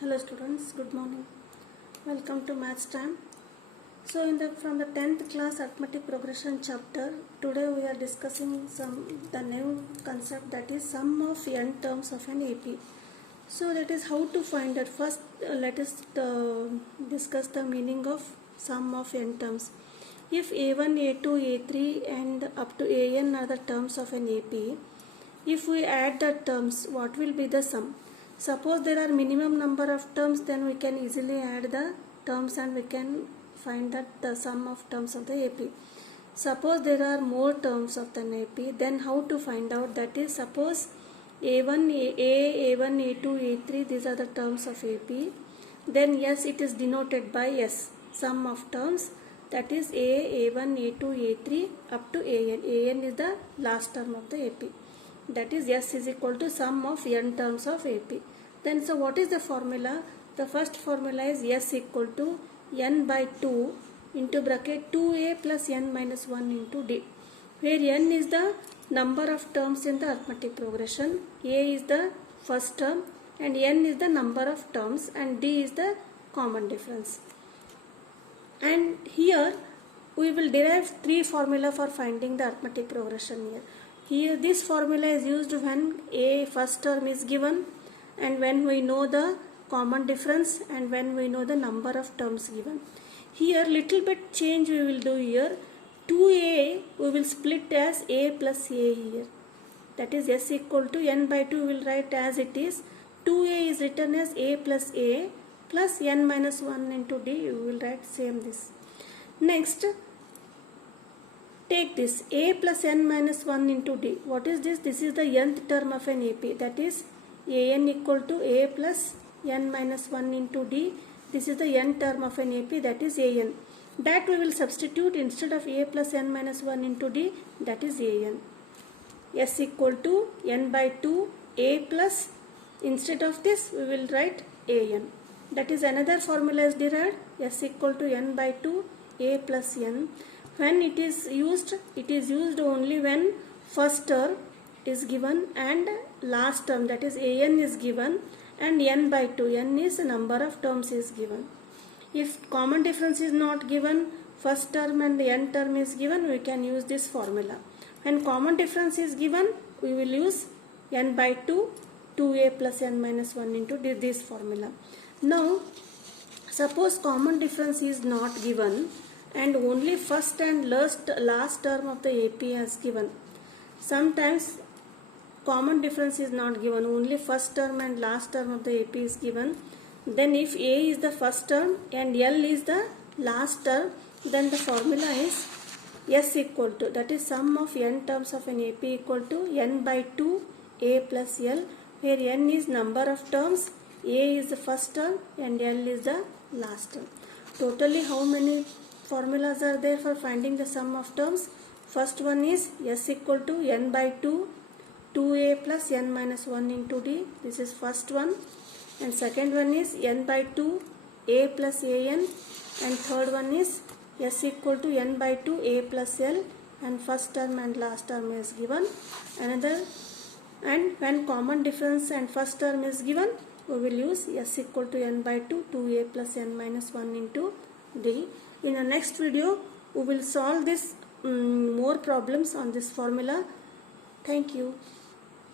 Hello students, good morning. Welcome to Maths Time. So from the 10th class arithmetic progression chapter, today we are discussing the new concept, that is sum of n terms of an AP. So that is how to find it. First let us discuss the meaning of sum of n terms. If A1, A2, A3 and up to AN are the terms of an AP, if we add the terms, what will be the sum? Suppose there are minimum number of terms, then we can easily add the terms and we can find that the sum of terms of the AP. Suppose there are more terms of the AP, then how to find out? That is, suppose A1, A1, A2, A3, these are the terms of AP. Then yes, it is denoted by S, sum of terms. That is A1, A2, A3 up to AN. AN is the last term of the AP. That is S is equal to sum of n terms of AP. Then so what is the formula? The first formula is S equal to n by 2 into bracket 2a plus n minus 1 into d, where n is the number of terms in the arithmetic progression, a is the first term and n is the number of terms and d is the common difference. And here we will derive three formula for finding the arithmetic progression here. Here this formula is used when a first term is given and when we know the common difference and when we know the number of terms given. Here little bit change we will do here. 2a we will split as a plus a here. That is S equal to n by 2 we will write as it is. 2a is written as a plus n minus 1 into d, we will write same this. Next, take this a plus n minus 1 into d. What is this? This is the nth term of an AP. That is an equal to a plus n minus 1 into d. This is the nth term of an AP, that is an. That we will substitute instead of a plus n minus 1 into d, that is an. S equal to n by 2 a plus, instead of this we will write an. That is another formula is derived. S equal to n by 2 a plus n. When it is used only when first term is given and last term, that is an is given and n by 2, n is the number of terms is given. If common difference is not given, first term and the n term is given, we can use this formula. When common difference is given, we will use n by 2, 2a plus n minus 1 into this formula. Now, suppose common difference is not given and only first and last term of the AP is given. Sometimes common difference is not given, only first term and last term of the AP is given. Then if A is the first term and L is the last term, then the formula is S equal to, that is sum of n terms of an AP equal to n by 2 A plus L, where n is number of terms, A is the first term and L is the last term. Totally how many formulas are there for finding the sum of terms? First one is S equal to n by 2, 2a plus n minus 1 into d. This is first one. And second one is n by 2, a plus an. And third one is S equal to n by 2, a plus l. And first term and last term is given. Another, and when common difference and first term is given, we will use S equal to n by 2, 2a plus n minus 1 into d. In the next video, we will solve this more problems on this formula. Thank you.